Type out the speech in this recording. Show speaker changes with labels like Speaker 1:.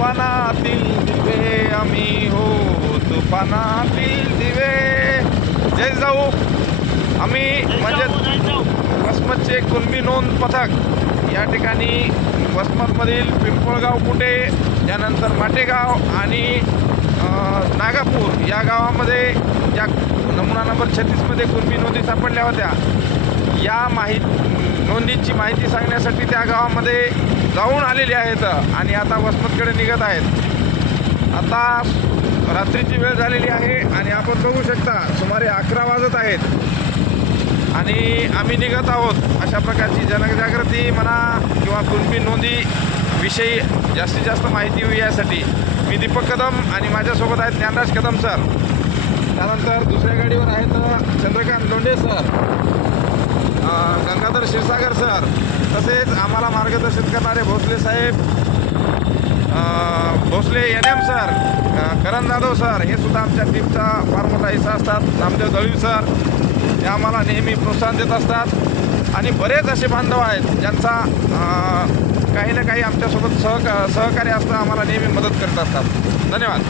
Speaker 1: तुफानातील दिवे आम्ही हो तुफानातील दिवे. जय जाऊ. आम्ही म्हणजे वसमतचे कुणबी नोंद पथक या ठिकाणी वसमतमधील पिंपळगाव कुटे त्यानंतर माटेगाव आणि नागापूर या गावामध्ये ज्या नमुना नंबर छत्तीसमध्ये कुणबी नोंदी सापडल्या होत्या या माहिती नोंदींची माहिती सांगण्यासाठी त्या गावामध्ये जाऊन आलेले आहेत आणि आता वसमतकडे निघत आहेत. आता रात्रीची वेळ झालेली आहे आणि आपण बघू शकता सुमारे अकरा वाजत आहेत. आणि आम्ही निघत आहोत अशा प्रकारची जनजागृती म्हणा किंवा कुणबी नोंदी विषयी जास्तीत जास्त माहिती होई यासाठी मी दीपक कदम आणि माझ्यासोबत आहेत ज्ञानराज कदम सर. त्यानंतर दुसऱ्या गाडीवर आहेत चंद्रकांत लोंढे सर. अं, क्षीरसागर सर. तसेच आम्हाला मार्गदर्शन करणारे भोसले साहेब Bhosale N M sir. Karan Jadhav sir. हे सुद्धा आमच्या टीमचा फार मोठा हिस्सा असतात. नामदेव दळवी सर. हे आम्हाला नेहमी प्रोत्साहन देत असतात. आणि बरेच असे बांधव आहेत ज्यांचा काही ना काही आमच्यासोबत सहका सहकार्य असतं आम्हाला नेहमी मदत करत असतात. धन्यवाद.